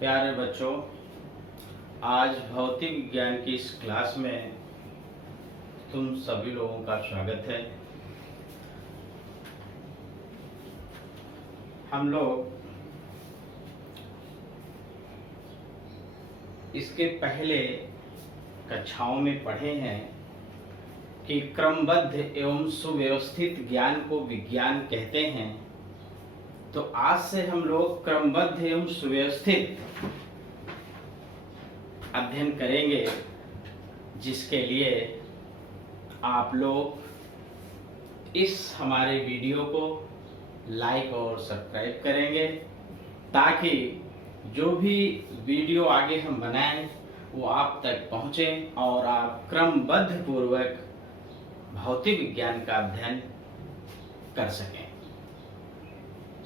प्यारे बच्चों, आज भौतिक विज्ञान की इस क्लास में तुम सभी लोगों का स्वागत है। हम लोग इसके पहले कक्षाओं में पढ़े हैं कि क्रमबद्ध एवं सुव्यवस्थित ज्ञान को विज्ञान कहते हैं। तो आज से हम लोग क्रमबद्ध एवं सुव्यवस्थित अध्ययन करेंगे, जिसके लिए आप लोग इस हमारे वीडियो को लाइक और सब्सक्राइब करेंगे, ताकि जो भी वीडियो आगे हम बनाएं वो आप तक पहुंचे और आप क्रमबद्ध पूर्वक भौतिक विज्ञान का अध्ययन कर सकें।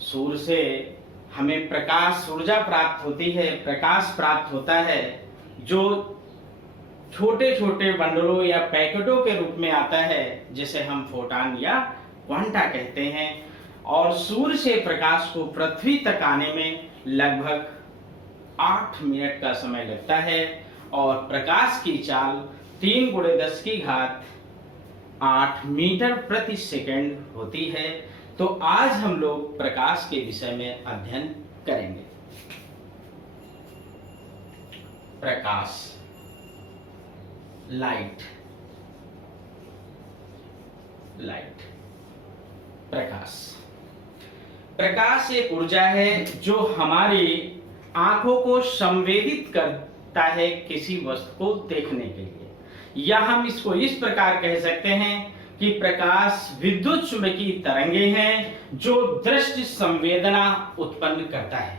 सूर्य से हमें प्रकाश ऊर्जा प्राप्त होती है, प्रकाश प्राप्त होता है, जो छोटे छोटे बंडलों या पैकेटों के रूप में आता है, जिसे हम फोटॉन या क्वांटा कहते हैं। और सूर्य से प्रकाश को पृथ्वी तक आने में लगभग 8 मिनट का समय लगता है और प्रकाश की चाल 3 × 10⁸ मीटर प्रति सेकंड होती है। तो आज हम लोग प्रकाश के विषय में अध्ययन करेंगे। प्रकाश, लाइट, प्रकाश एक ऊर्जा है जो हमारी आंखों को संवेदित करता है किसी वस्तु को देखने के लिए, या हम इसको इस प्रकार कह सकते हैं कि प्रकाश विद्युत चुंबकीय तरंगे हैं जो दृष्टि संवेदना उत्पन्न करता है।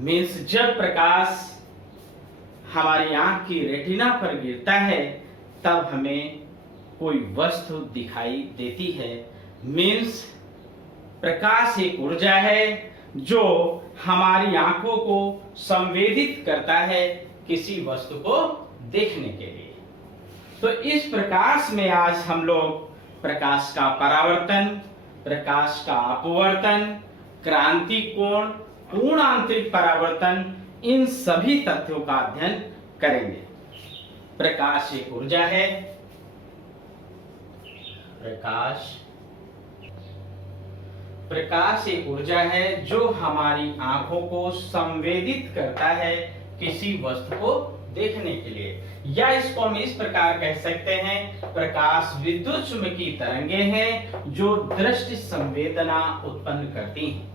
मीन्स जब प्रकाश हमारी आंख की रेटिना पर गिरता है तब हमें कोई वस्तु दिखाई देती है। मीन्स प्रकाश एक ऊर्जा है जो हमारी आंखों को संवेदित करता है किसी वस्तु को देखने के लिए। तो इस प्रकाश में आज हम लोग प्रकाश का परावर्तन, प्रकाश का अपवर्तन, क्रांति कोण, पूर्ण आंतरिक परावर्तन, इन सभी तथ्यों का अध्ययन करेंगे। प्रकाश एक ऊर्जा है। प्रकाश एक ऊर्जा है जो हमारी आंखों को संवेदित करता है किसी वस्तु को देखने के लिए, या इसको हम इस प्रकार कह सकते हैं, प्रकाश विद्युत चुंबकीय तरंगे हैं जो दृष्टि संवेदना उत्पन्न करती हैं।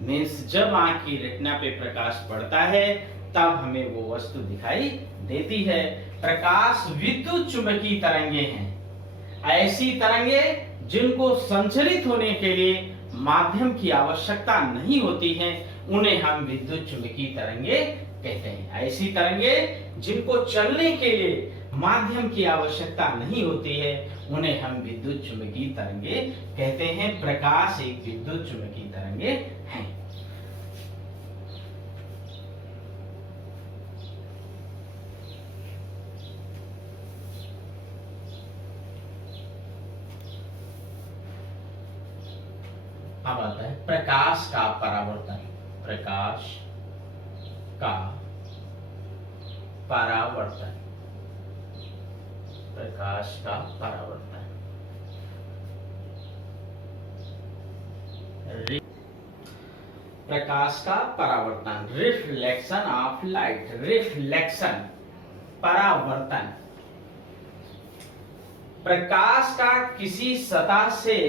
मीन्स जब आंख की रेटिना पे प्रकाश पड़ता है तब हमें वो वस्तु दिखाई देती है। प्रकाश विद्युत चुंबकीय तरंगे हैं, ऐसी तरंगे जिनको संचरित होने के लिए माध्यम की आवश्यकता नहीं होती है, उन्हें हम विद्युत चुंबकीय तरंगे कहते हैं। ऐसी तरंगे जिनको चलने के लिए माध्यम की आवश्यकता नहीं होती है, उन्हें हम विद्युत चुंबकीय तरंगे कहते हैं। प्रकाश एक विद्युत चुंबकीय तरंगे हैं। अब आता है प्रकाश का परावर्तन। प्रकाश का परावर्तन, प्रकाश का परावर्तन। प्रकाश का परावर्तन, रिफ्लेक्शन ऑफ लाइट। रिफ्लेक्शन, परावर्तन। प्रकाश का किसी सतह से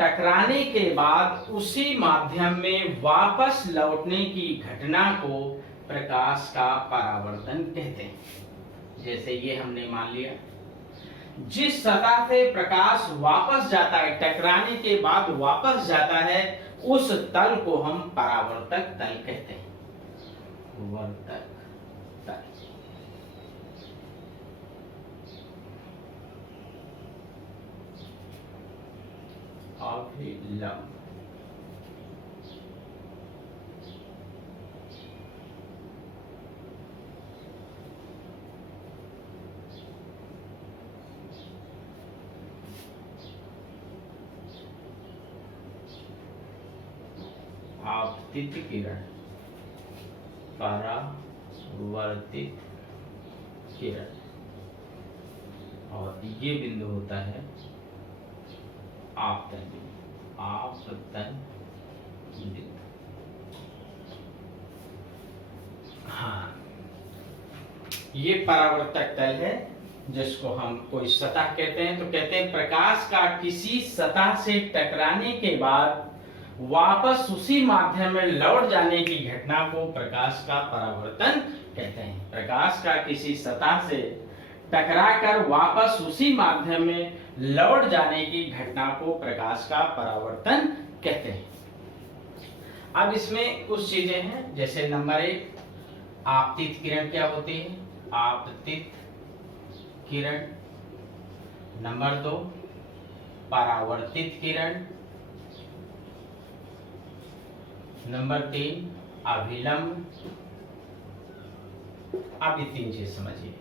टकराने के बाद उसी माध्यम में वापस लौटने की घटना को प्रकाश का परावर्तन कहते हैं। जैसे ये हमने मान लिया, जिस सतह से प्रकाश वापस जाता है, टकराने के बाद वापस जाता है, उस तल को हम परावर्तक तल कहते हैं। वर्तक तल। अभिलंब, आपतित किरण, परावर्तित किरण, और ये बिंदु होता है आपतन बिंदु। आपतन बिंदु, हाँ, ये परावर्तक तल है जिसको हम कोई सतह कहते हैं। तो कहते हैं प्रकाश का किसी सतह से टकराने के बाद वापस उसी माध्यम में लौट जाने की घटना को प्रकाश का परावर्तन कहते हैं। प्रकाश का किसी सतह से टकराकर वापस उसी माध्यम में लौट जाने की घटना को प्रकाश का परावर्तन कहते हैं। अब इसमें कुछ चीजें हैं, जैसे नंबर 1, आपतित किरण क्या होती है? आपतित किरण। नंबर 2, परावर्तित किरण। नंबर 3, अभिलंब। अब ये 3 चीज समझिए।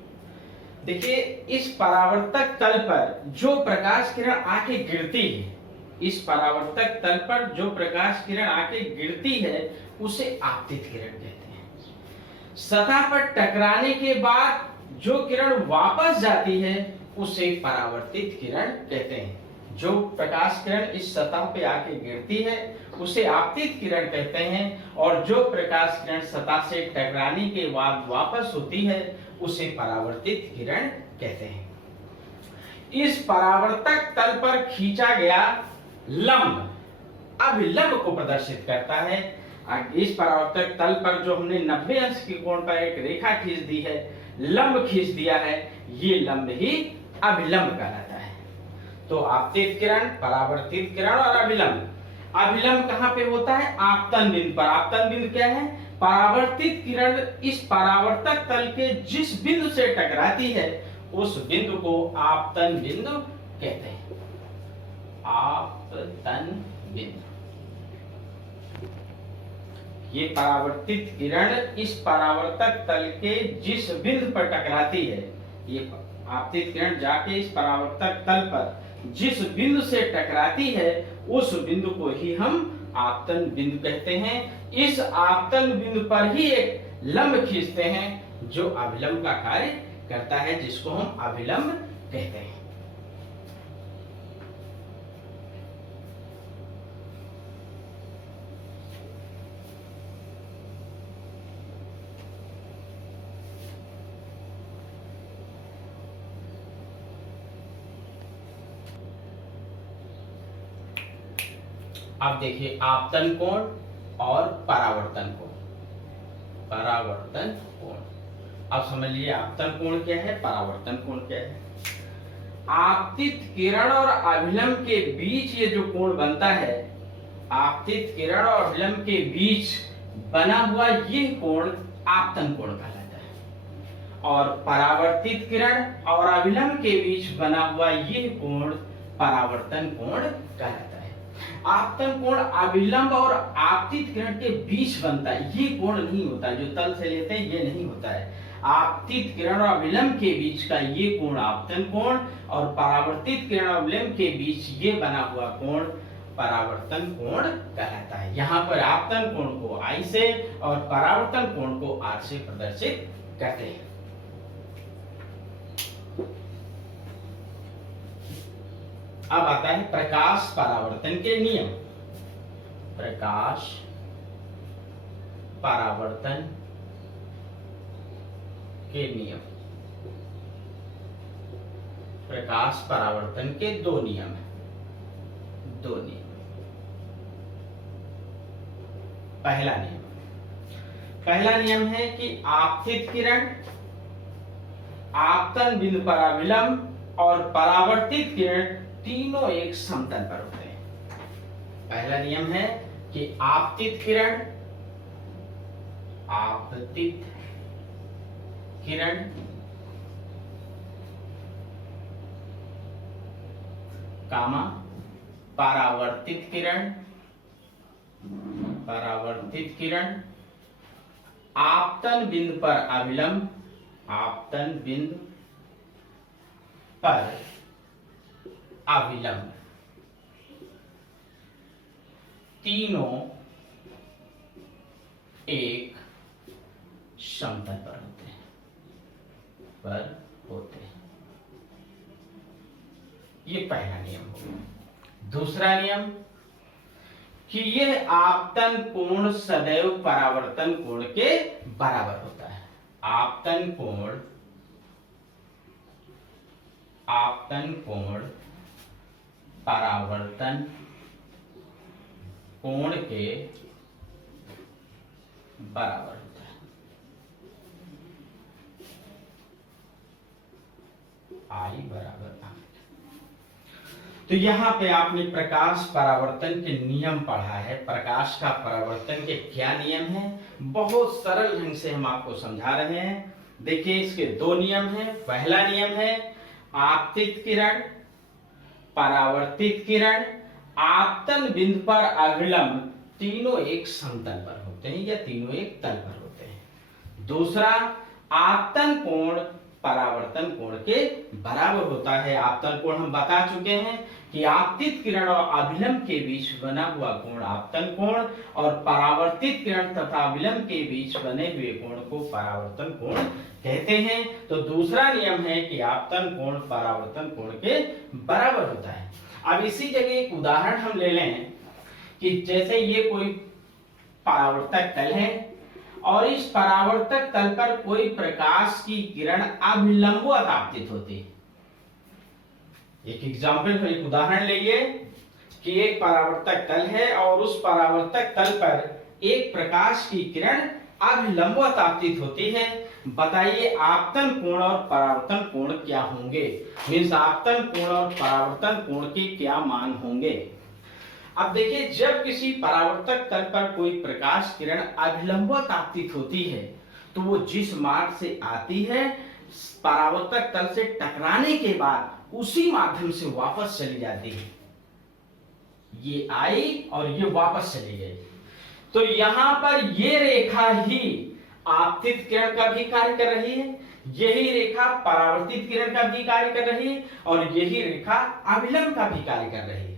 देखिए, इस परावर्तक तल पर जो प्रकाश किरण आके गिरती है, इस परावर्तक तल पर जो प्रकाश किरण आके गिरती है उसे आपतित किरण कहते हैं। सतह पर टकराने के बाद जो किरण वापस जाती है उसे परावर्तित किरण कहते हैं। जो प्रकाश किरण इस सतह पे आके गिरती है उसे आपतित किरण कहते हैं, और जो प्रकाश किरण सतह से टकराने के बाद वापस होती है उसे परावर्तित किरण कहते हैं। इस परावर्तक तल पर खींचा गया लंब अभिलंब को प्रदर्शित करता है। इस परावर्तक तल पर जो हमने 90 अंश के कोण पर एक रेखा खींच दी है, लंब खींच दिया है, ये लंब ही अभिलंब कहलाता है। तो आपतित किरण, परावर्तित किरण और अभिलंब। अभिलंब कहां पे होता है? आपतन बिंदु पर। आपतन बिंदु क्या है? परावर्तित किरण इस परावर्तक तल के जिस बिंदु से टकराती है उस बिंदु को आपतन बिंदु कहते हैं। आपतन बिंदु। ये परावर्तित किरण इस परावर्तक तल के जिस बिंदु पर टकराती है, ये आपतित किरण जाके इस परावर्तक तल पर जिस बिंदु से टकराती है उस बिंदु को ही हम आपतन बिंदु कहते हैं। इस आपतन बिंदु पर ही एक लंब खींचते हैं जो अभिलंब का कार्य करता है, जिसको हम अभिलंब कहते हैं। अब देखिए आपतन कोण और परावर्तन कोण। परावर्तन कोण, अब समझ लीजिए आपतन कोण क्या है, परावर्तन कोण क्या है। आपतित किरण और अभिलंब के बीच ये जो कोण बनता है, आपतित किरण और अभिलंब के बीच बना हुआ ये कोण आपतन कोण कहलाता है, और परावर्तित किरण और अभिलंब के बीच बना हुआ ये कोण परावर्तन कोण कहलाता है। आपतन कोण अभिलंब और आपतित किरण के बीच बनता है, ये कोण नहीं होता, जो तल से लेते हैं ये नहीं होता है। आपतित किरण और अभिलंब के बीच का ये कोण आपतन कोण, और परावर्तित किरण और अभिलंब के बीच ये बना हुआ कोण परावर्तन कोण कहलाता है। यहाँ पर आपतन कोण को I से और परावर्तन कोण को R से प्रदर्शित करते हैं। अब आता है प्रकाश परावर्तन के नियम। प्रकाश परावर्तन के नियम। प्रकाश परावर्तन के 2 नियम हैं। 2 नियम। पहला नियम है कि आपतित किरण आपतन बिंदु पर अभिलंब और परावर्तित किरण तीनों एक समतल पर होते हैं। पहला नियम है कि आपतित किरण कामा परावर्तित किरण आपतन बिंदु पर अभिलंब, आपतन बिंदु पर अभिलंब, तीनों एक समतल पर होते हैं। ये पहला नियम हो गया। दूसरा नियम कि यह आपतन कोण सदैव परावर्तन कोण के बराबर होता है। आपतन कोण परावर्तन कोण के बराबर होता है। आई बराबर आर। तो यहां पे आपने प्रकाश परावर्तन के नियम पढ़ा है। प्रकाश का परावर्तन के क्या नियम है, बहुत सरल ढंग से हम आपको समझा रहे हैं। देखिए इसके दो नियम हैं। पहला नियम है आपतित किरण, परावर्तित किरण, आपतन बिंदु पर अभिलंब तीनों एक समतल पर होते हैं या तीनों एक तल पर होते हैं। दूसरा आपतन कोण परावर्तन कोण के बराबर होता है। आपतन कोण हम बता चुके हैं कि आपतित किरण और अभिलंब के बीच बना हुआ कोण आपतन कोण और परावर्तित किरण तथा अभिलंब के बीच बने हुए कोण को परावर्तन कोण कहते हैं। तो दूसरा नियम है कि आपतन कोण परावर्तन कोण के बराबर होता है। अब इसी जगह एक उदाहरण हम ले लें कि जैसे ये कोई परावर्तक तल है और इस परावर्तक तल पर कोई प्रकाश की किरण अभिलंबवत आपतित होती है। एक एग्जाम्पल, एक उदाहरण लीजिए कि एक परावर्तक तल है और उस परावर्तक तल पर एक प्रकाश की किरण अभिलंबवत आपतित होती है। बताइए आपतन कोण और परावर्तन कोण क्या होंगे, मीन्स आपतन कोण और परावर्तन कोण के क्या मान होंगे। अब देखिए जब किसी परावर्तक तल पर कोई प्रकाश किरण अभिलंबवत आपतित होती है तो वो जिस मार्ग से आती है परावर्तक तल से टकराने के बाद उसी माध्यम से वापस चली जाती है। ये आई और ये वापस चली गई। तो यहां पर ये रेखा ही आपतित किरण का भी कार्य कर रही है, यही रेखा परावर्तित किरण का भी कार्य कर रही है और यही रेखा अभिलंब का भी कार्य कर रही है।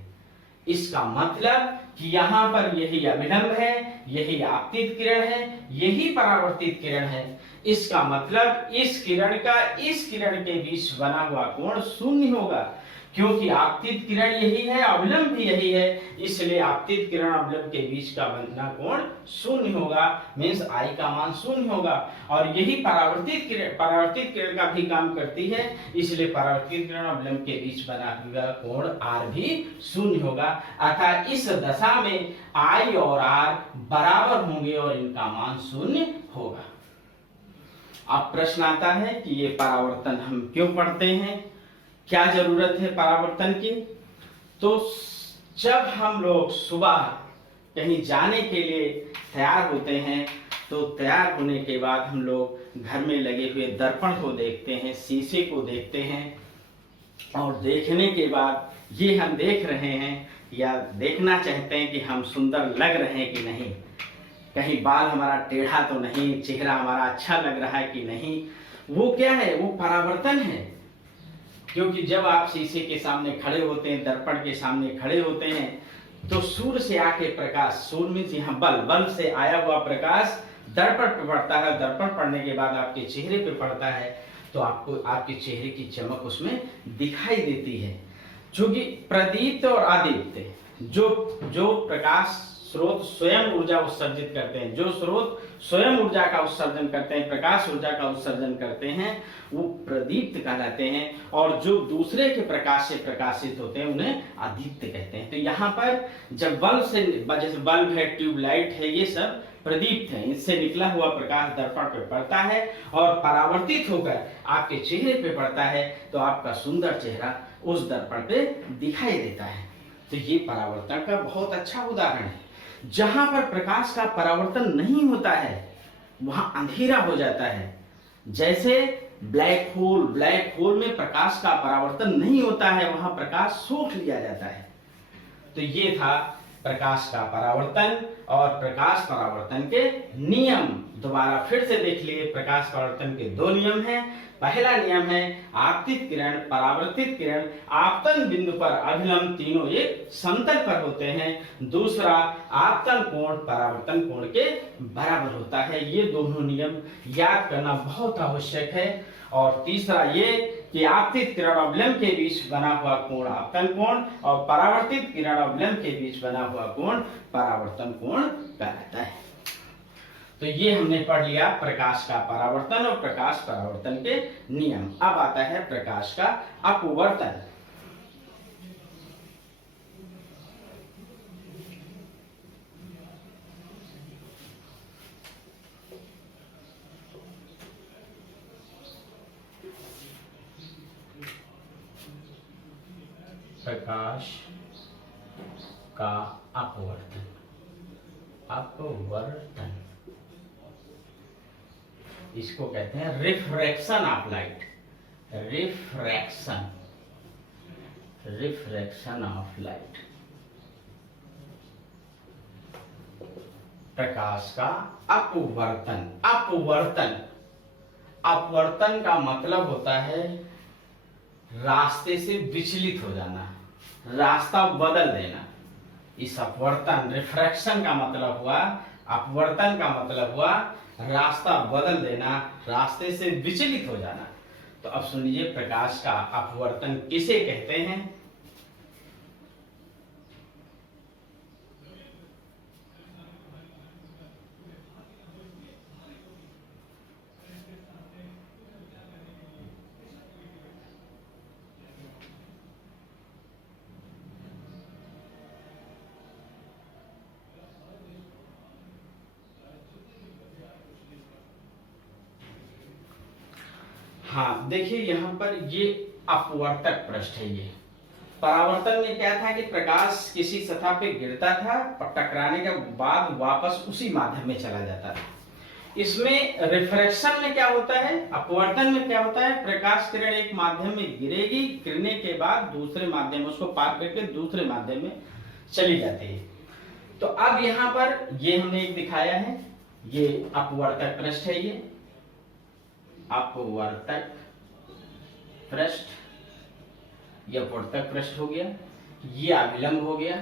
इसका मतलब कि यहां पर यही अभिलंब है, यही आपतित किरण है, यही परावर्तित किरण है। इसका मतलब इस किरण का इस किरण के बीच बना हुआ कोण शून्य होगा, क्योंकि आपतित किरण यही है, अभिलंब भी यही है, इसलिए आपतित किरण अभिलंब के बीच का बना कोण शून्य होगा, मींस आई का मान शून्य होगा। और यही परावर्तित किरण का भी काम करती है, इसलिए परावर्तित किरण अभिलंब के बीच बना हुआ कोण आर भी शून्य होगा। अर्थात इस दशा में आई और आर बराबर होंगे और इनका मान शून्य होगा। अब प्रश्न आता है कि ये परावर्तन हम क्यों पढ़ते हैं, क्या जरूरत है परावर्तन की। तो जब हम लोग सुबह कहीं जाने के लिए तैयार होते हैं तो तैयार होने के बाद हम लोग घर में लगे हुए दर्पण को देखते हैं, शीशे को देखते हैं और देखने के बाद ये हम देख रहे हैं या देखना चाहते हैं कि हम सुंदर लग रहे हैं कि नहीं, कहीं बाल हमारा टेढ़ा तो नहीं, चेहरा हमारा अच्छा लग रहा है कि नहीं। वो क्या है, वो परावर्तन है। क्योंकि जब आप शीशे के सामने खड़े होते हैं, दर्पण के सामने खड़े होते हैं तो सूर्य से आके प्रकाश, सूर्य मीन्स यहाँ बल्ब से आया हुआ प्रकाश दर्पण पे पड़ता है, दर्पण पड़ने के बाद आपके चेहरे पे पड़ता है तो आपको आपके चेहरे की चमक उसमें दिखाई देती है। क्योंकि प्रदीप्त और अदीप्त जो प्रकाश स्रोत स्वयं ऊर्जा उत्सर्जित करते हैं, जो स्रोत स्वयं ऊर्जा का उत्सर्जन करते हैं, प्रकाश ऊर्जा का उत्सर्जन करते हैं, वो प्रदीप्त कहलाते हैं और जो दूसरे के प्रकाश से प्रकाशित होते हैं उन्हें अदीप्त कहते हैं। तो यहाँ पर जब बल्ब से, जैसे बल्ब है, ट्यूबलाइट है, ये सब प्रदीप्त है, इससे निकला हुआ प्रकाश दर्पण पे पड़ता है और परावर्तित होकर आपके चेहरे पे पड़ता है तो आपका सुंदर चेहरा उस दर्पण पे दिखाई देता है। तो ये परावर्तन का बहुत अच्छा उदाहरण है। जहां पर प्रकाश का परावर्तन नहीं होता है वहां अंधेरा हो जाता है। जैसे ब्लैक होल में प्रकाश का परावर्तन नहीं होता है, वहां प्रकाश सोख लिया जाता है। तो ये था प्रकाश का परावर्तन और प्रकाश परावर्तन के नियम दोबारा फिर से देख लिए, प्रकाश परावर्तन के दो नियम हैं। पहला नियम है आपतित किरण, परावर्तित किरण आपतन बिंदु पर अभिलंब तीनों एक समतल पर होते हैं। दूसरा आपतन कोण परावर्तन कोण के बराबर होता है। ये दोनों नियम याद करना बहुत आवश्यक है। और तीसरा ये कि आपतित किरण और विलंब के बीच बना हुआ कोण आपतन कोण और परावर्तित किरण और विलंब के बीच बना हुआ कोण परावर्तन कोण कहलाता है। तो ये हमने पढ़ लिया प्रकाश का परावर्तन और प्रकाश परावर्तन के नियम। अब आता है प्रकाश का अपवर्तन। प्रकाश का अपवर्तन, अपवर्तन इसको कहते हैं refraction of light, refraction, refraction of light. प्रकाश का अपवर्तन, अपवर्तन, अपवर्तन का मतलब होता है रास्ते से विचलित हो जाना, रास्ता बदल देना। इस अपवर्तन रिफ्रैक्शन का मतलब हुआ, अपवर्तन का मतलब हुआ रास्ता बदल देना, रास्ते से विचलित हो जाना। तो अब सुनिए प्रकाश का अपवर्तन किसे कहते हैं। हाँ देखिए यहाँ पर ये अपवर्तक पृष्ठ है। ये परावर्तन में क्या था कि प्रकाश किसी सतह पे गिरता था और टकराने के बाद वापस उसी माध्यम में चला जाता था। इसमें रिफ्रैक्शन में क्या होता है, अपवर्तन में क्या होता है, प्रकाश किरण एक माध्यम में गिरेगी, गिरने के बाद दूसरे माध्यम उसको पार करके दूसरे माध्यम में चली जाती है। तो अब यहाँ पर ये हमने एक दिखाया है, ये अपवर्तक पृष्ठ है। ये अपवर्तक पृष्ठ, यह अपवर्तक पृष्ठ हो गया, ये अभिलंब हो गया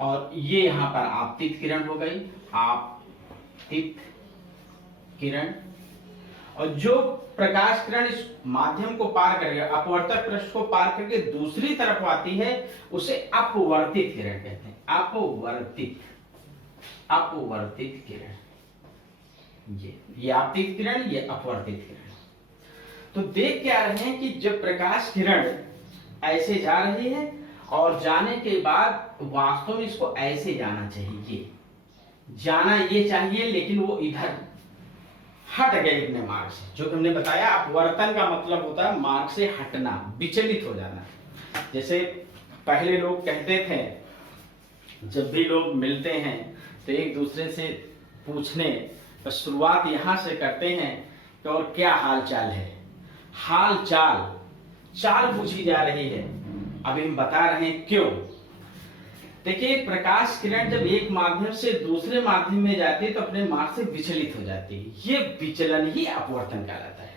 और ये यहां पर आपतित किरण हो गई, आपतित किरण। और जो प्रकाश किरण इस माध्यम को पार करके अपवर्तक पृष्ठ को पार करके दूसरी तरफ आती है उसे अपवर्तित किरण कहते हैं। अपवर्तित, अपवर्तित किरण, ये आपतित किरण, ये अपवर्तित किरण। तो देख क्या रहे हैं कि जब प्रकाश किरण ऐसे जा रही है और जाने के बाद वास्तव में इसको ऐसे जाना चाहिए, जाना ये चाहिए, लेकिन वो इधर हट गए अपने मार्ग से। जो हमने बताया अपवर्तन का मतलब होता है मार्ग से हटना, विचलित हो जाना। जैसे पहले लोग कहते थे, जब भी लोग मिलते हैं तो एक दूसरे से पूछने तो शुरुआत यहां से करते हैं कि और क्या हाल चाल है, हाल चाल, चाल पूछी जा रही है। अभी हम बता रहे हैं क्यों। देखिए प्रकाश किरण जब एक माध्यम से दूसरे माध्यम में जाती है तो अपने मार्ग से विचलित हो जाती है, ये विचलन ही अपवर्तन कहलाता है।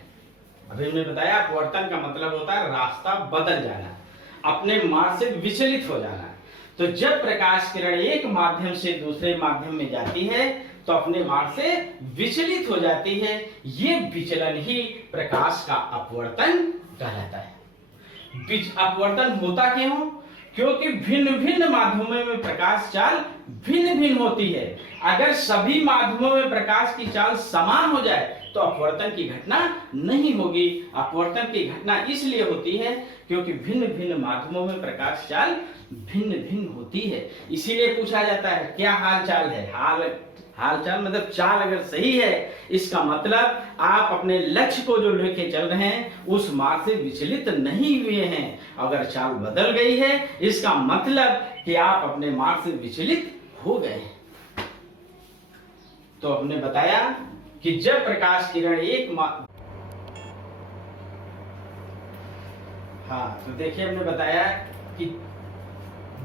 अभी हमने बताया अपवर्तन का मतलब होता है रास्ता बदल जाना, अपने मार्ग से विचलित हो जाना। तो जब प्रकाश किरण एक माध्यम से दूसरे माध्यम में जाती है तो अपने मार्ग से विचलित हो जाती है, ये विचलन ही प्रकाश का अपवर्तन कहलाता है। अपवर्तन होता क्यों? क्योंकि भिन्न भिन्न माध्यमों में प्रकाश चाल भिन्न भिन्न होती है। अगर सभी माध्यमों में प्रकाश की चाल समान हो जाए तो अपवर्तन की घटना नहीं होगी। अपवर्तन की घटना इसलिए होती है क्योंकि भिन्न भिन्न माध्यमों में प्रकाश चाल भिन्न भिन्न होती है। इसीलिए पूछा जाता है क्या हाल चाल है। हालचाल मतलब चाल अगर सही है, इसका मतलब आप अपने लक्ष्य को जो लेके चल रहे हैं उस मार्ग से विचलित नहीं हुए हैं। अगर चाल बदल गई है इसका मतलब कि आप अपने मार्ग से विचलित हो गए हैं। तो हमने बताया कि जब प्रकाश किरण तो देखिए हमने बताया कि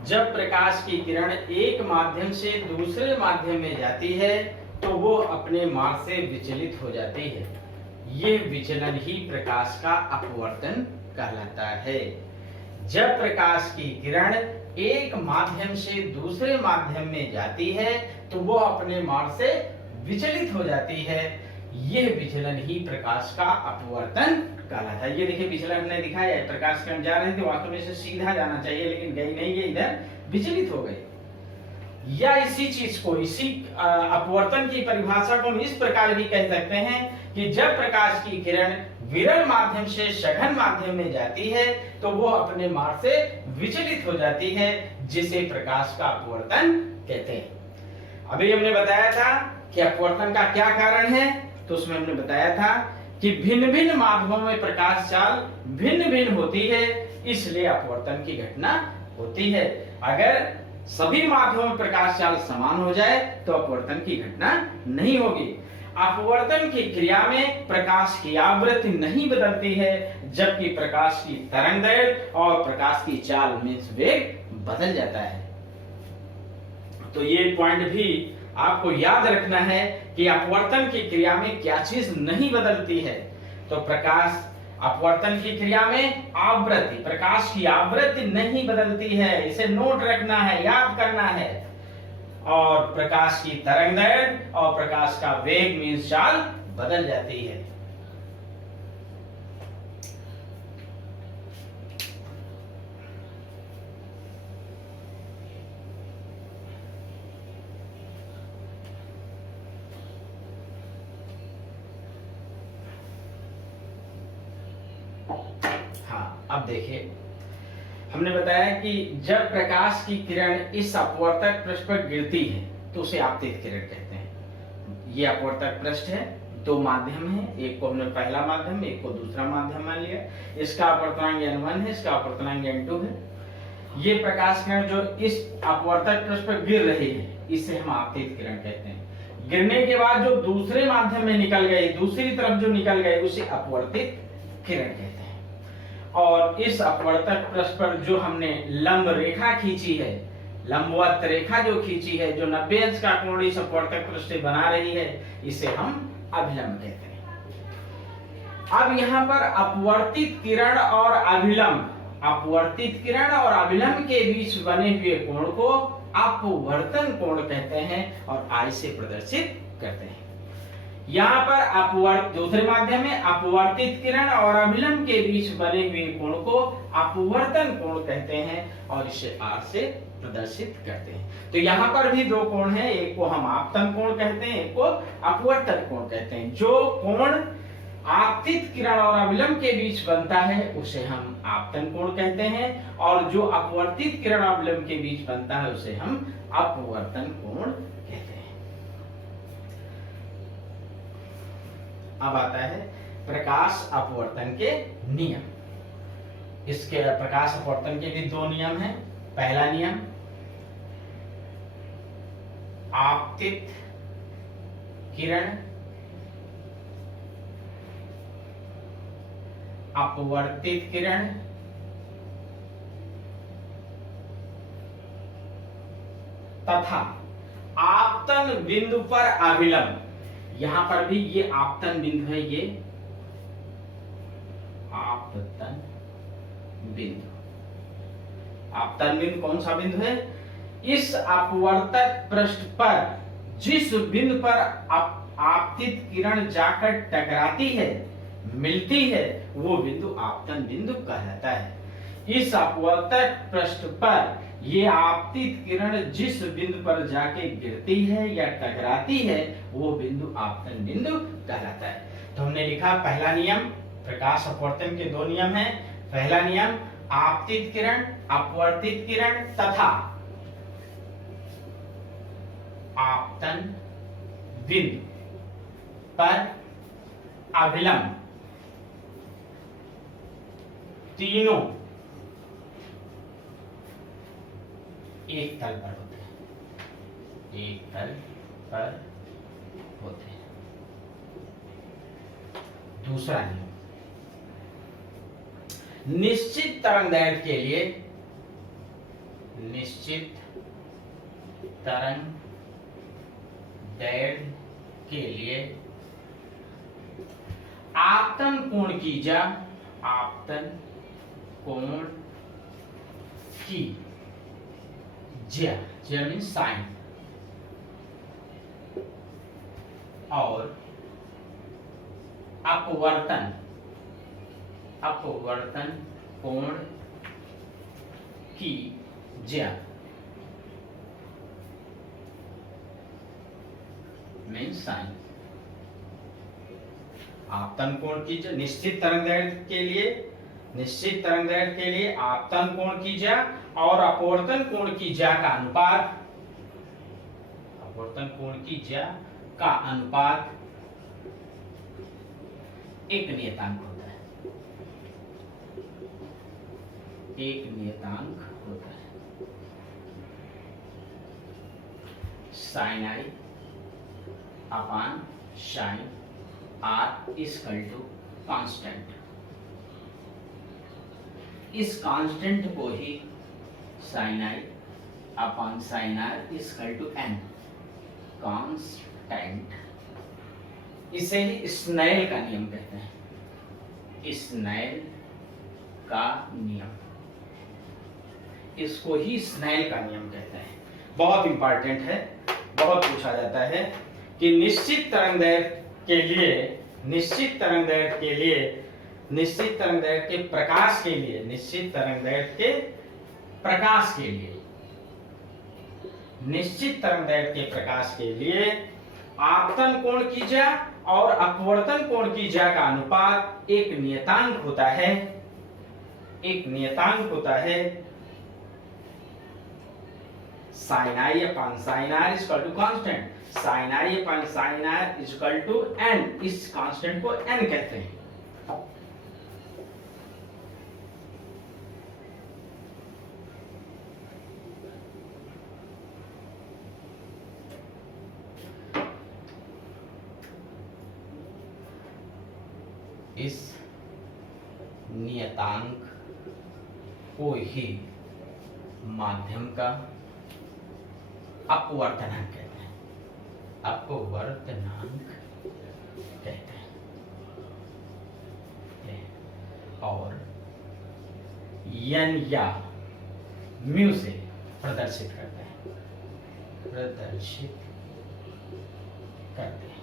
जब प्रकाश की किरण एक माध्यम से दूसरे माध्यम में जाती है तो वो अपने मार्ग से विचलित हो जाती है। ये विचलन ही प्रकाश का अपवर्तन कहलाता है। जब प्रकाश की किरण एक माध्यम से दूसरे माध्यम में जाती है तो वो अपने मार्ग से विचलित हो जाती है। यह विचलन ही प्रकाश का अपवर्तन कहलाता है। ये देखिए विचलन हमने दिखाया है, प्रकाश किरण जा रही थी, वास्तव में से सीधा जाना चाहिए लेकिन गई नहीं, ये इधर विचलित हो गई। या इसी चीज को, इसी अपवर्तन की परिभाषा को हम इस प्रकार भी कह सकते हैं कि जब प्रकाश की किरण विरल माध्यम से सघन माध्यम में जाती है तो वो अपने मार्ग से विचलित हो जाती है, जिसे प्रकाश का अपवर्तन कहते हैं। अभी हमने बताया था कि अपवर्तन का क्या कारण है, तो उसमें हमने बताया था कि भिन्न भिन्न माध्यमों में प्रकाश चाल भिन्न भिन्न होती है, इसलिए अपवर्तन की घटना होती है। अगर सभी माध्यमों में प्रकाश चाल समान हो जाए तो अपवर्तन की घटना नहीं होगी। अपवर्तन की क्रिया में प्रकाश की आवृत्ति नहीं बदलती है, जबकि प्रकाश की तरंगदैर्घ्य और प्रकाश की चाल मीन्स वेग बदल जाता है। तो ये पॉइंट भी आपको याद रखना है कि अपवर्तन की क्रिया में क्या चीज नहीं बदलती है। तो प्रकाश अपवर्तन की क्रिया में आवृत्ति, प्रकाश की आवृत्ति नहीं बदलती है, इसे नोट रखना है, याद करना है। और प्रकाश की तरंगदैर्घ्य और प्रकाश का वेग मीन्स चाल बदल जाती है। हाँ, अब देखिए हमने बताया कि जब प्रकाश की किरण इस अपवर्तक पृष्ठ पर गिरती है तो उसे आपतित किरण कहते हैं। ये अपवर्तक पृष्ठ है, दो माध्यम है, एक को हमने पहला माध्यम, एक को दूसरा माध्यम मान लिया। इसका अपवर्तनांक n1 है, इसका अपवर्तनांक n2 है। ये प्रकाश किरण जो इस अपवर्तक पृष्ठ पर गिर रही है, इसे हम आपतित किरण कहते हैं। गिरने के बाद जो दूसरे माध्यम में निकल गई, दूसरी तरफ जो निकल गई, उसे अपवर्तित किरण कहते हैं। और इस अपवर्तक पृष्ठ पर जो हमने लंब रेखा खींची है, लंबवत रेखा जो खींची है, जो 90 अंश का कोण इस अपवर्तक पृष्ठ से बना रही है, इसे हम अभिलंब कहते हैं। अब यहाँ पर अपवर्तित किरण और अभिलंब, अपवर्तित किरण और अभिलंब के बीच बने हुए कोण को अपवर्तन कोण कहते हैं और I से प्रदर्शित करते हैं। यहाँ पर दूसरे माध्यम में अपवर्तित किरण और अभिलंब के बीच बने हुए कोण को अपवर्तन कोण कहते हैं और इसे R से प्रदर्शित करते हैं। तो यहाँ पर भी दो कोण हैं, एक को हम आपतन कोण कहते हैं, एक को अपवर्तन कोण कहते हैं। जो कोण आपतित किरण और अभिलंब के बीच बनता है उसे हम आपतन कोण कहते हैं, और जो अपवर्तित किरण और अभिलंब के बीच बनता है उसे हम अपवर्तन कोण कहते हैं। अब आता है प्रकाश अपवर्तन के नियम। इसके प्रकाश अपवर्तन के भी दो नियम हैं। पहला नियम, आपतित किरण अपवर्तित किरण तथा आपतन बिंदु पर अभिलंब। यहां पर भी ये आपतन बिंदु है, ये आपतन बिंदु। आपतन बिंदु कौन सा बिंदु है? इस अपवर्तक पृष्ठ पर जिस बिंदु पर आपतित किरण जाकर टकराती है, मिलती है, वो बिंदु आपतन बिंदु कहलाता है। इस अपवर्तक पृष्ठ पर ये आपतित किरण जिस बिंदु पर जाके गिरती है या टकराती है, वो बिंदु आपतन बिंदु कहलाता है। तो हमने लिखा पहला नियम, प्रकाश अपवर्तन के दो नियम हैं। पहला नियम, आपतित किरण अपवर्तित किरण तथा आपतन बिंदु पर अभिलंब तीनों एक तल पर होते हैं, एक तल पर होते हैं। दूसरा नियम, निश्चित तरंगदैर्घ्य के लिए, निश्चित तरंगदैर्घ्य के लिए आपतन कोण की जा, आपतन कोण की ज्या, ज्या मीन साइन, और अपवर्तन, अपवर्तन कोण की ज्या मीन साइन। आपतन कोण की ज्या, निश्चित तरंगदैर्घ्य के लिए, निश्चित तरंगदैर्घ्य के लिए आपतन कोण की ज्या और अपवर्तन कोण की ज्या का अनुपात, अपवर्तन कोण की ज्या का अनुपात एक नियतांक होता है, एक नियतांक होता है। Sine i upon sine r equal to constant. इस कांस्टेंट को ही sine i upon sine r equal to n, constant, इसे ही स्नेल का नियम कहते हैं, स्नेल का नियम, इसको ही स्नेल का नियम कहते हैं। बहुत इंपॉर्टेंट है, बहुत पूछा जाता है कि निश्चित तरंगदैर्घ्य के लिए, निश्चित तरंगदैर्घ्य के लिए, निश्चित तरंगदैर्घ्य के प्रकाश के लिए, निश्चित तरंगदैर्घ्य के प्रकाश के लिए, निश्चित तरंगदैर्घ्य के प्रकाश के लिए आपतन कोण की ज्या और अपवर्तन कोण की ज्या का अनुपात एक नियतांक होता है, एक नियतांक होता है। Sine i upon sine r equal to constant, sine i upon sine r equal to n, इस कांस्टेंट को एन कहते हैं। इस नियतांक को ही माध्यम का अपवर्तनांक कहते हैं, अपवर्तनांक कहते हैं, और यन या म्यू से प्रदर्शित करते हैं, प्रदर्शित करते हैं।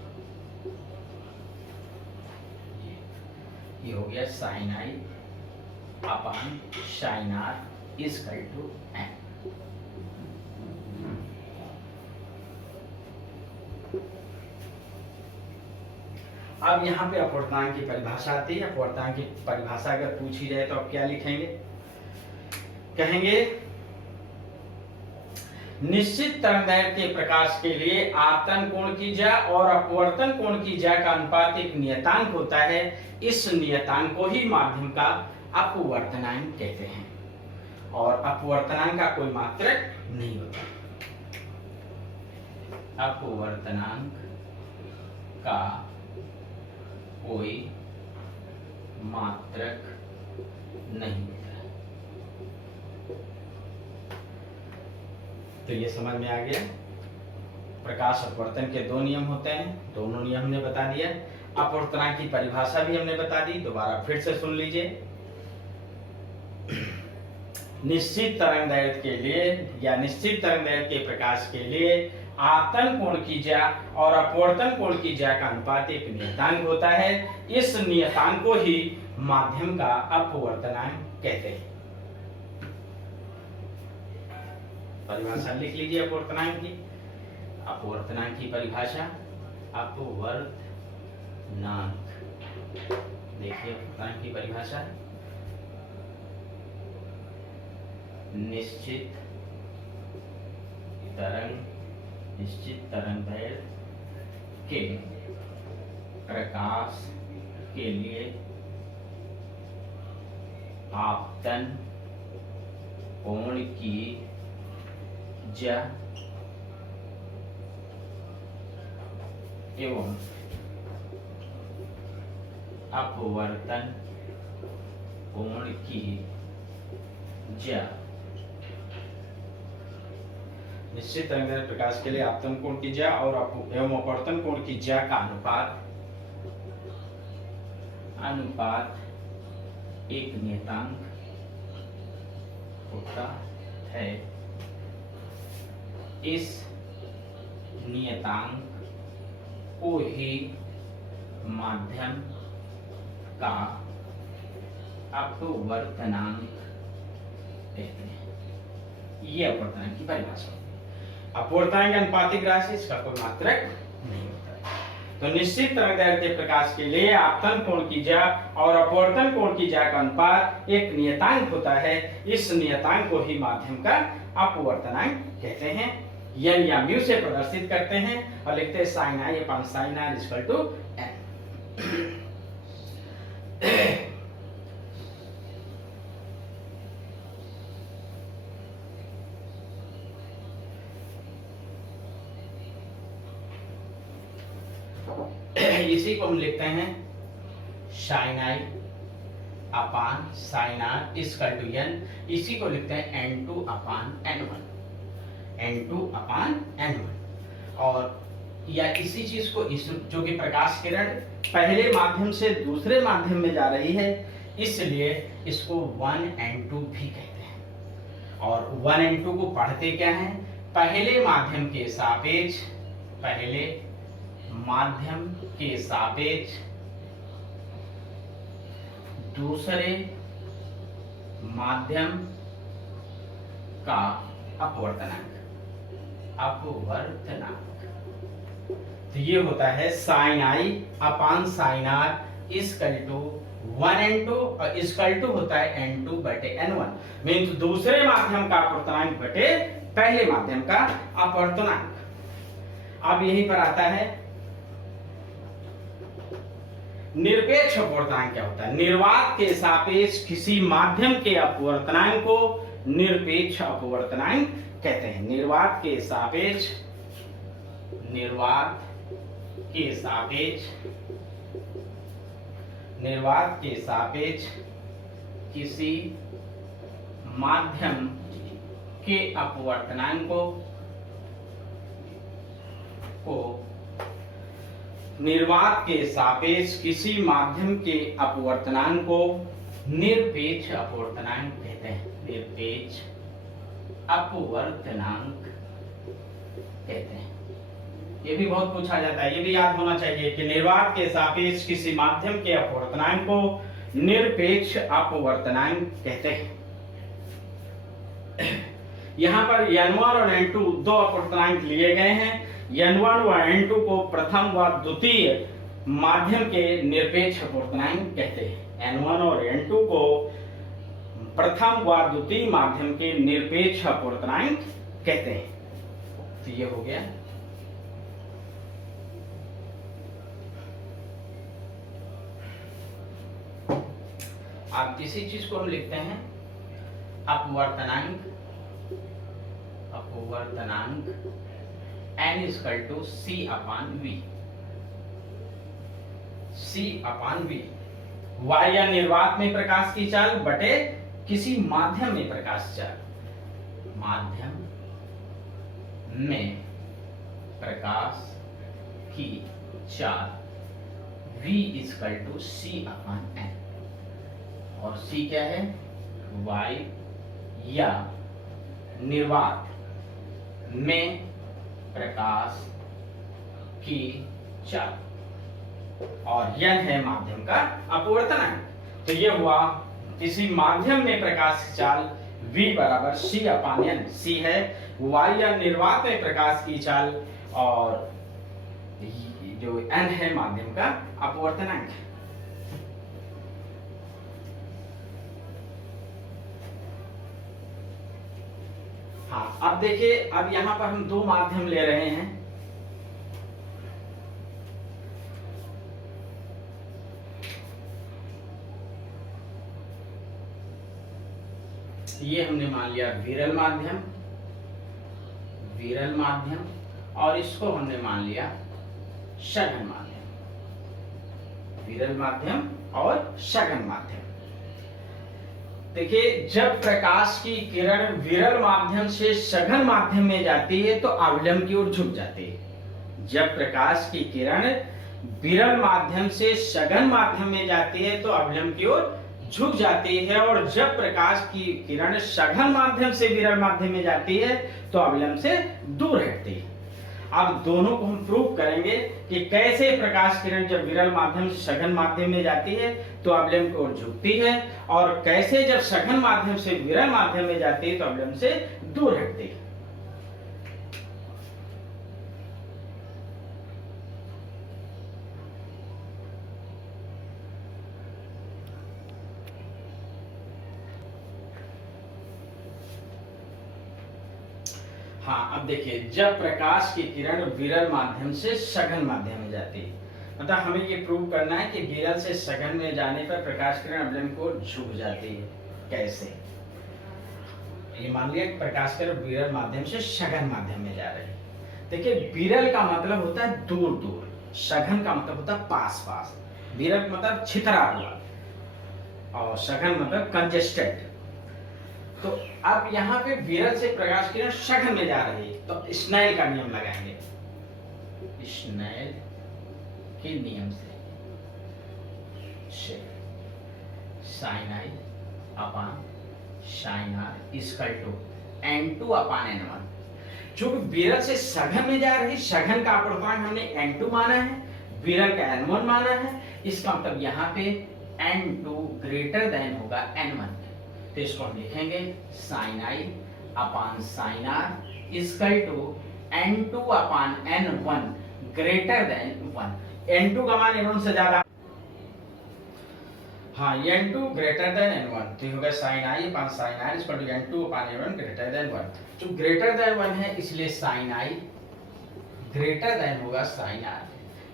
ये हो गया sine i upon sine r equal to n. अब यहाँ पे अपवर्तनांक की परिभाषा आती है। अपवर्तनांक की परिभाषा अगर पूछी जाए तो आप क्या लिखेंगे? कहेंगे निश्चित तरंगदैर्घ्य के प्रकाश के लिए आपतन कोण की ज्या और अपवर्तन कोण की ज्या का अनुपात एक नियतांक होता है। इस नियतांक को ही माध्यम का अपवर्तनांक कहते हैं, और अपवर्तनांक का कोई मात्रक नहीं होता। अपवर्तनांक का कोई मात्रक नहीं होता। तो ये समझ में आ गया। प्रकाश अपवर्तन के दो नियम होते हैं, दोनों नियम हमने बता दिया। अपवर्तनांक की परिभाषा भी हमने बता दी, दोबारा फिर से सुन लीजिए। निश्चित तरंगदैर्घ्य के लिए या निश्चित तरंगदैर्घ्य के प्रकाश के लिए आपतन कोण की ज्या और अपवर्तन कोण की ज्या का अनुपात एक नियतांक होता है। इस नियतांक को ही माध्यम का अपवर्तनांक कहते हैं। परिभाषा लिख लीजिए अपवर्तनांक की। अपवर्तनांक की परिभाषा, अपवर्तनांक, देखिए अपवर्तनांक की परिभाषा, निश्चित तरंगदैर्घ्य के प्रकाश के लिए आपतन कोण की ज्या एवं अपवर्तन कोण की ज्या निश्चित तरंगदैर्घ्य प्रकाश के लिए आपतन कोण की ज्या और एवं अपवर्तन कोण की ज्या का अनुपात एक नियतांक होता है। इस नियतांक को ही माध्यम का अपवर्तनांक कहते हैं। ये अपवर्तनांक की परिभाषा है। अपवर्तनांक अनुपातिक राशि, इसका कोई मात्रक नहीं होता है। तो निश्चित तरंगदैर्घ्य प्रकाश के लिए आपतन कोण की ज्या और अपवर्तन कोण की ज्या का अनुपात एक नियतांक होता है। इस नियतांक को ही माध्यम का अपवर्तनांक कहते हैं। n या म्यू से प्रदर्शित करते हैं और लिखते हैं sin i upon sin r equal to n। इसी को हम लिखते हैं sin i upon sin r equal to n। इसी को लिखते हैं n2 upon n1, n2 upon n1। और या इसी चीज को जो कि प्रकाश किरण पहले माध्यम से दूसरे माध्यम में जा रही है, इसलिए इसको 1n2 भी कहते हैं। और 1n2 को पढ़ते क्या है? पहले माध्यम के सापेक्ष, पहले माध्यम के सापेक्ष दूसरे माध्यम का अपवर्तनांक, तो ये होता है sin i upon sin r equal to 1n2 और इक्वल टू होता है n2 बटे n1। मीन्स दूसरे माध्यम का अपवर्तनांक बटे पहले माध्यम का अपवर्तनांक। अब यहीं पर आता है निरपेक्ष अपवर्तनांक। क्या होता है? निर्वात के सापेक्ष किसी माध्यम के अपवर्तनांक को निरपेक्ष अपवर्तनांक कहते हैं। निर्वात के सापेक्ष, निर्वात के सापेक्ष, निर्वात के सापेक्ष किसी माध्यम के अपवर्तनांक को निर्वात के सापेक्ष किसी माध्यम के अपवर्तनांक को निरपेक्ष अपवर्तनांक कहते हैं। निरपेक्ष अपवर्तनांक कहते हैं। ये भी बहुत पूछा जाता है, ये भी याद होना चाहिए कि निर्वात के सापेक्ष किसी माध्यम के अपवर्तनांक को निरपेक्ष अपवर्तनांक कहते हैं। यहाँ पर n1 और n2 दो अपवर्तनांक लिए गए हैं। n1 व n2 को प्रथम व द्वितीय माध्यम के निरपेक्ष अपवर्तनांक कहते हैं। n1 और n2 को प्रथम व द्वितीय माध्यम के निरपेक्ष अपवर्तनांक कहते हैं। तो ये हो गया। अब इसी चीज को हम लिखते हैं अपवर्तनांक, अपवर्तनांक n equal to c upon v, c upon v। y या निर्वात में प्रकाश की चाल बटे किसी माध्यम में प्रकाश चाल, माध्यम में प्रकाश की चाल v equal to c upon n। और c क्या है? y या निर्वात में प्रकाश की चाल और n है माध्यम का अपवर्तनांक। तो ये हुआ किसी माध्यम में प्रकाश की चाल v बराबर c अपान n। c है y या निर्वात में प्रकाश की चाल और जो n है माध्यम का अपवर्तनांक। हाँ, अब देखिए, अब यहां पर हम दो माध्यम ले रहे हैं। ये हमने मान लिया विरल माध्यम, विरल माध्यम, और इसको हमने मान लिया सघन माध्यम, विरल माध्यम और सघन माध्यम। देखिए, जब प्रकाश की किरण विरल माध्यम से सघन माध्यम में जाती है तो अवलंब की ओर झुक जाती है। जब प्रकाश की किरण विरल माध्यम से सघन माध्यम में जाती है तो अवलंब की ओर झुक जाती है, और जब प्रकाश की किरण सघन माध्यम से विरल माध्यम में जाती है तो अवलंब से दूर हटती है। अब दोनों को हम प्रूव करेंगे कि कैसे प्रकाश किरण जब विरल माध्यम से सघन माध्यम में जाती है तो अवलंब की ओर झुकती है, और कैसे जब सघन माध्यम से विरल माध्यम में जाती है तो अवलंब से दूर हटती है। हाँ, अब देखिए, जब प्रकाश की किरण विरल माध्यम से सघन माध्यम में जाती है, मतलब हमें ये प्रूव करना है कि विरल से सघन में जाने पर प्रकाश किरण अवलंब को झुक जाती है। कैसे? ये मान लिया प्रकाश किरण विरल माध्यम से सघन माध्यम में जा रही है। देखिए, विरल का मतलब होता है दूर दूर, सघन का मतलब होता है पास पास। विरल मतलब छितरा हुआ और सघन मतलब कंजेस्टेड। तो अब यहाँ पे विरल से प्रकाश किरण सघन में जा रही है तो स्नेल का नियम लगाएंगे। स्नेल के नियम से sine i upon sine r equal to n2 upon n1। जो विरल से सघन में जा रही, सघन का अपूर्णांक हमने n2 माना है, विरल का n1 माना है। इसका मतलब यहाँ पे n2 ग्रेटर देन होगा n1। तो इसको हम लिखेंगे sine i upon sine r equal to n2 upon n1 greater than 1। n2 का मान n1 से ज्यादा, हाँ, n2 ग्रेटर देन n1, तो होगा sine i upon sine r equal to n2 upon n1 greater than 1। जो ग्रेटर देन 1 है इसलिए साइन आई ग्रेटर देन होगा साइन आर।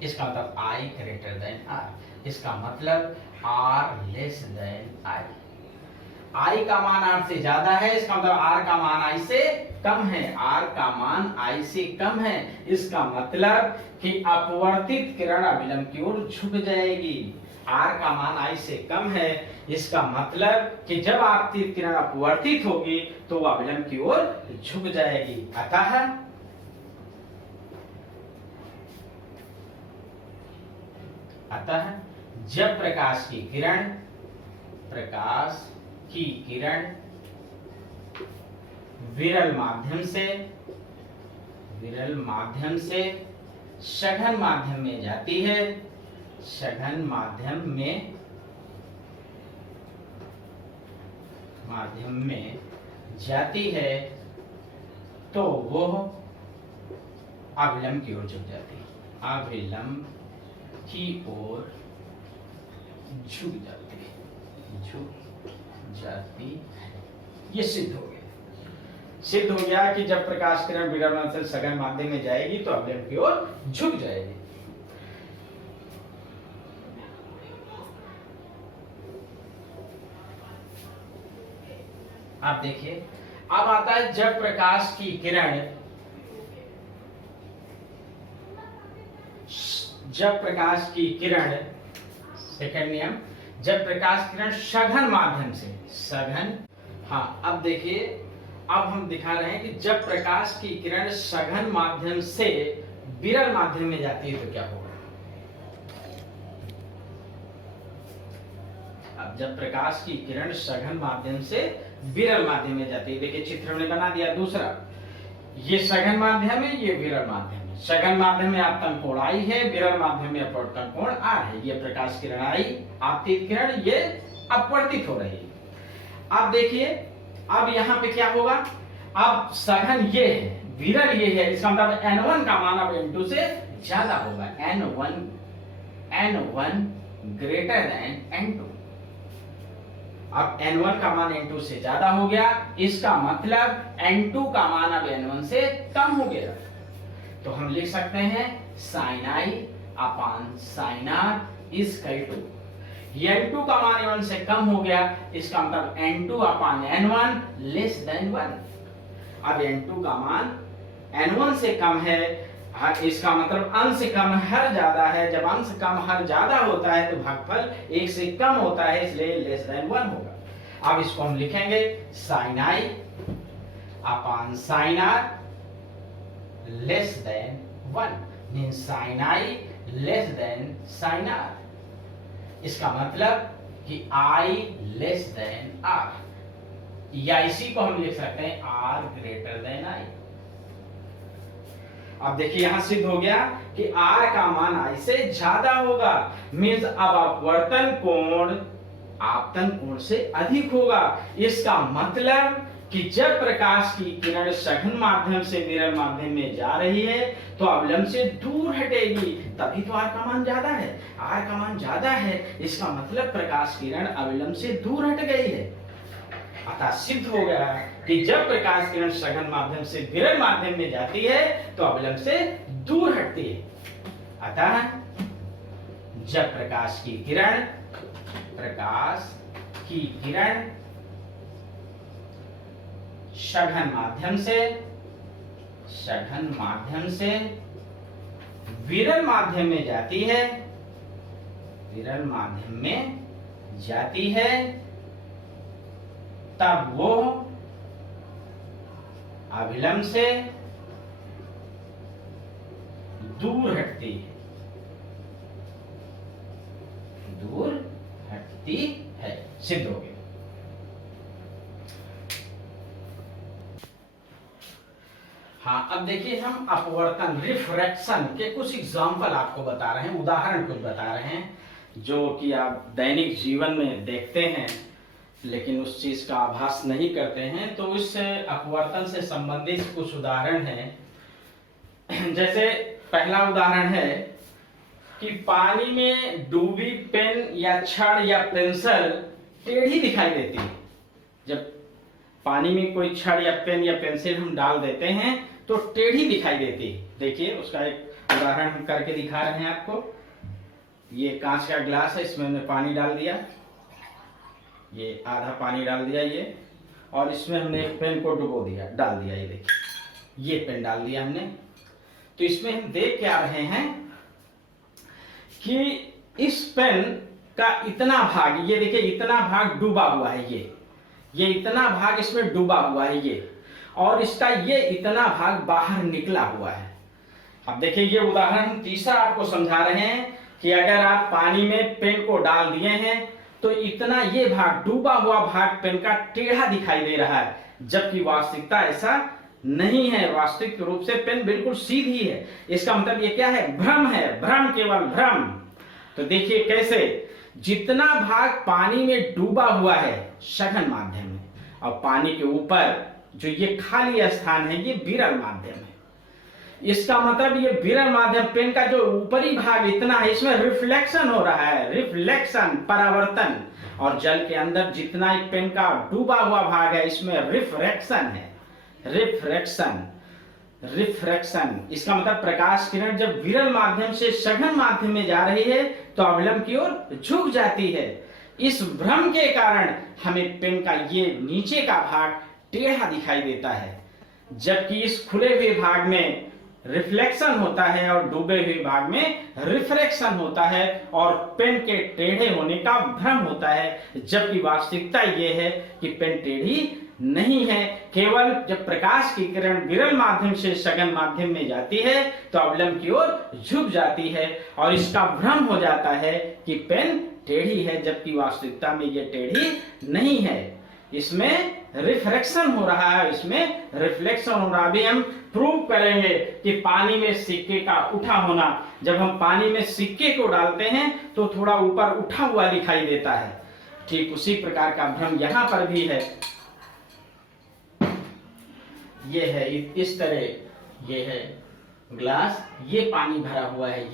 इसका मतलब आई ग्रेटर देन आर। इसका मतलब r less than i. I का मान आर से ज्यादा है, इसका मतलब आर का मान आई से कम है। आर का मान आई से कम है, इसका मतलब कि अपवर्तित किरण अभिलंब की ओर झुक जाएगी। आर का मान आई से कम है, इसका मतलब कि जब आपतित किरण अपवर्तित होगी तो वो अभिलंब की ओर झुक जाएगी। अतः जब प्रकाश की किरण विरल माध्यम से सघन माध्यम में जाती है, सघन माध्यम में जाती है तो वो अभिलंब की ओर झुक जाती है। अभिलंब की ओर झुक जाती है। ये सिद्ध हो गया कि जब प्रकाश किरण विरल माध्यम से सघन माध्यम में जाएगी तो अवलंब की ओर झुक जाएगी। आप देखिए, अब आता है जब प्रकाश की किरण सेकंड नियम, जब प्रकाश किरण सघन माध्यम से हाँ, अब देखिए, अब हम दिखा रहे हैं कि जब प्रकाश की किरण सघन माध्यम से विरल माध्यम में जाती है तो क्या होगा। अब जब प्रकाश की किरण सघन माध्यम से विरल माध्यम में जाती है, देखिए चित्र में बना दिया दूसरा, ये सघन माध्यम है, ये विरल माध्यम है। सघन माध्यम में आपतन कोण आई है, विरल माध्यम में अपवर्तन कोण आर है। ये प्रकाश किरण आई, आपतित किरण ये अपवर्तित हो रही है। अब देखिए, अब यहाँ पे क्या होगा, अब सघन ये है, विरल ये है, इसका मतलब n1 का मान अब n2 से ज्यादा होगा। n1 greater then n2। अब n1 का मान n2 से ज्यादा हो गया, इसका मतलब n2 का मान अब n1 से कम हो गया। तो हम लिख सकते हैं sine i upon sine r equal to, n2 का मान n1 से कम हो गया, इसका मतलब n2 upon n1 less than 1। अब n2 का मान n1 से कम है, इसका मतलब अंश कम हर ज्यादा है। जब अंश कम हर ज्यादा होता है तो भागफल 1 से कम होता है, इसलिए लेस देन 1 होगा। अब इसको हम लिखेंगे sine i upon sine r less than 1, mean sine i less than sine r. इसका मतलब कि आई लेस देन आर, या इसी को हम लिख सकते हैं आर ग्रेटर देन आई। अब देखिए यहां सिद्ध हो गया कि आर का मान आई से ज्यादा होगा, मीन्स अब अपवर्तन कोण आपतन कोण से अधिक होगा। इसका मतलब कि जब प्रकाश की किरण सघन माध्यम से विरल माध्यम में जा रही है तो अवलंब से दूर हटेगी, तभी तो आर का मान ज्यादा है। आर का मान ज्यादा है, इसका मतलब प्रकाश किरण अविलंब से दूर हट गई है। अतः सिद्ध हो गया कि जब प्रकाश किरण सघन माध्यम से विरल माध्यम में जाती है तो अविलंब से दूर हटती है। अतः जब प्रकाश की किरण सघन माध्यम से विरल माध्यम में जाती है तब वो अविलंब से दूर हटती है। सिद्ध हो गया। हाँ, अब देखिए हम अपवर्तन रिफ्रैक्शन के कुछ एग्जाम्पल आपको बता रहे हैं, उदाहरण कुछ बता रहे हैं जो कि आप दैनिक जीवन में देखते हैं लेकिन उस चीज का आभास नहीं करते हैं। तो इस अपवर्तन से संबंधित कुछ उदाहरण हैं। जैसे पहला उदाहरण है कि पानी में डूबी पेन या छड़ या पेंसिल टेढ़ी दिखाई देती है। जब पानी में कोई छड़ या पेन या पेंसिल हम डाल देते हैं तो टेढ़ी दिखाई देती है। देखिए उसका एक उदाहरण हम करके दिखा रहे हैं आपको। ये कांच का ग्लास है, इसमें हमने पानी डाल दिया, ये आधा पानी डाल दिया ये, और इसमें हमने एक पेन को डुबो दिया, डाल दिया। ये देखिए ये पेन डाल दिया हमने। तो इसमें हम देख क्या रहे हैं कि इस पेन का इतना भाग, ये देखिए इतना भाग डूबा हुआ है, ये इतना भाग इसमें डूबा हुआ है ये, और इसका ये इतना भाग बाहर निकला हुआ है। अब देखिए ये उदाहरण हम तीसरा आपको समझा रहे हैं कि अगर आप पानी में पेन को डाल दिए हैं तो इतना ये भाग डूबा हुआ भाग पेन का टेढ़ा दिखाई दे रहा है, जबकि वास्तविकता ऐसा नहीं है। वास्तविक रूप से पेन बिल्कुल सीधी है। इसका मतलब ये क्या है? भ्रम है, भ्रम, केवल भ्रम। तो देखिए कैसे जितना भाग पानी में डूबा हुआ है सघन माध्यम में, और पानी के ऊपर जो ये खाली स्थान है ये विरल माध्यम है। इसका मतलब ये विरल माध्यम पेन का जो ऊपरी भाग इतना है इसमें रिफ्लेक्शन हो रहा है, रिफ्लेक्शन, परावर्तन, और जल के अंदर जितना पेन का डूबा हुआ भाग है इसमें रिफ्रैक्शन है, रिफ्रैक्शन। इसका मतलब प्रकाश किरण जब विरल माध्यम से सघन माध्यम में जा रही है तो अवलंब की ओर झुक जाती है। इस भ्रम के कारण हमें पेन का ये नीचे का भाग टेढ़ा दिखाई देता है, जबकि इस खुले हुए भाग में रिफ्लेक्शन होता है और डूबे हुए भाग में रिफ्रैक्शन होता है, और पेन के टेढ़े होने का भ्रम होता है, जबकि वास्तविकता यह है कि पेन टेढ़ी नहीं है। केवल जब प्रकाश की किरण विरल माध्यम से सघन माध्यम में जाती है तो अवलंब की ओर झुक जाती है, और इसका भ्रम हो जाता है कि पेन टेढ़ी है, जबकि वास्तविकता में यह टेढ़ी नहीं है। इसमें रिफ्रैक्शन हो रहा है, इसमें रिफ्लेक्शन हो रहा है। अभी हम प्रूव करेंगे कि पानी में सिक्के का उठा होना, जब हम पानी में सिक्के को डालते हैं तो थोड़ा ऊपर उठा हुआ दिखाई देता है। ठीक उसी प्रकार का भ्रम यहाँ पर भी है। ये है इस तरह, ये है ग्लास, ये पानी भरा हुआ है,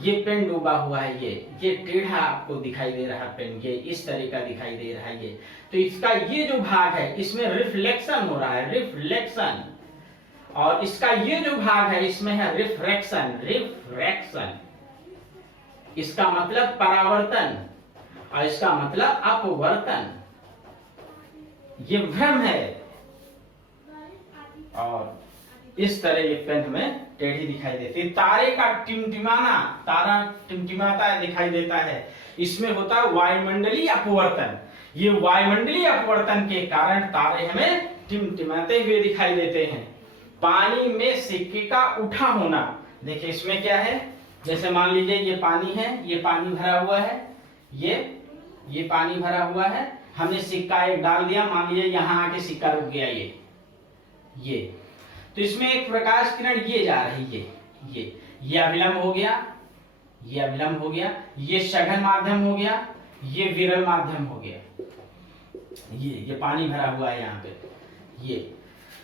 ये पेन डूबा हुआ है, ये टेढ़ा आपको दिखाई दे रहा है पेन, ये इस तरह का दिखाई दे रहा है। ये तो इसका ये जो भाग है इसमें रिफ्लेक्शन हो रहा है, रिफ्लेक्शन, और इसका ये जो भाग है इसमें है रिफ्रैक्शन, इसका मतलब परावर्तन और इसका मतलब अपवर्तन। ये भ्रम है, और इस तरह ये पेन हमें टेढ़ी दिखाई देती है। तारे का टिमटिमाना, तारा टिमटिमाता दिखाई देता है, इसमें होता है वायुमंडलीय अपवर्तन। ये वायुमंडलीय अपवर्तन के कारण तारे हमें टिमटिमाते हुए दिखाई देते हैं। पानी में सिक्के का उठा होना, देखिए इसमें क्या है, जैसे मान लीजिए ये पानी है, ये पानी भरा हुआ है, ये पानी भरा हुआ है, हमने सिक्का एक डाल दिया, मान लीजिए यहाँ आके सिक्का रुक गया, ये तो इसमें एक प्रकाश किरण ये जा रही है, ये अविलंब हो गया, ये अविलंब हो गया, ये सघन माध्यम हो गया, ये विरल माध्यम हो गया, ये पानी भरा हुआ है यहाँ पे, ये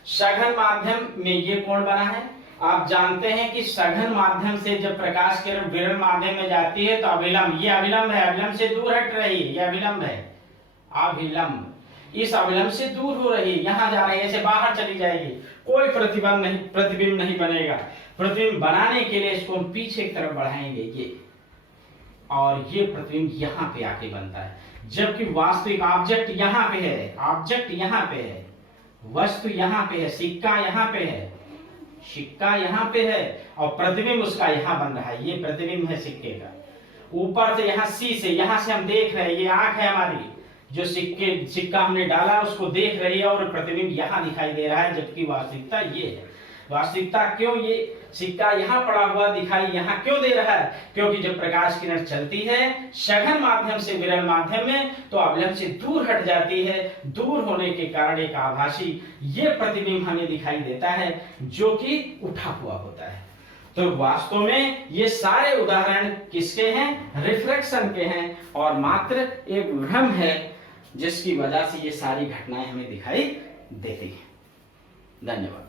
सघन माध्यम में ये कोण बना है। आप जानते हैं कि सघन माध्यम से जब प्रकाश किरण विरल माध्यम में जाती है तो अविलंब, ये अविलंब है, अविलंब से दूर हट रही है, ये अविलंब है, अविलंब इस अविलंब से दूर हो रही है, यहां जा रही है, ऐसे बाहर चली जाएगी, कोई प्रतिबिंब नहीं बनेगा। प्रतिबिंब बनाने के लिए इसको हम पीछे की तरफ बढ़ाएंगे, ये और ये प्रतिबिंब यहाँ पे आके बनता है, जबकि वास्तविक ऑब्जेक्ट यहाँ पे है, ऑब्जेक्ट यहाँ पे है, वस्तु यहाँ पे है, सिक्का यहाँ पे है, सिक्का यहाँ पे है और प्रतिबिंब उसका यहाँ बन रहा है, ये प्रतिबिंब है सिक्के का। ऊपर से यहाँ सी से, यहाँ से हम देख रहे हैं, ये आंख है हमारी, जो सिक्का हमने डाला उसको देख रही है और प्रतिबिंब यहाँ दिखाई दे रहा है, जबकि वास्तविकता ये है। वास्तविकता क्यों ये सिक्का यहाँ पड़ा हुआ दिखाई यहाँ क्यों दे रहा है? क्योंकि जब प्रकाश किरण चलती है सघन माध्यम से विरल माध्यम में तो अविलंब से दूर हट जाती है, दूर होने के कारण एक आभासी ये प्रतिबिंब हमें दिखाई देता है जो कि उठा हुआ होता है। तो वास्तव में ये सारे उदाहरण किसके हैं? रिफ्लेक्शन के हैं और मात्र एक भ्रम है जिसकी वजह से ये सारी घटनाएं हमें दिखाई देती हैं। धन्यवाद।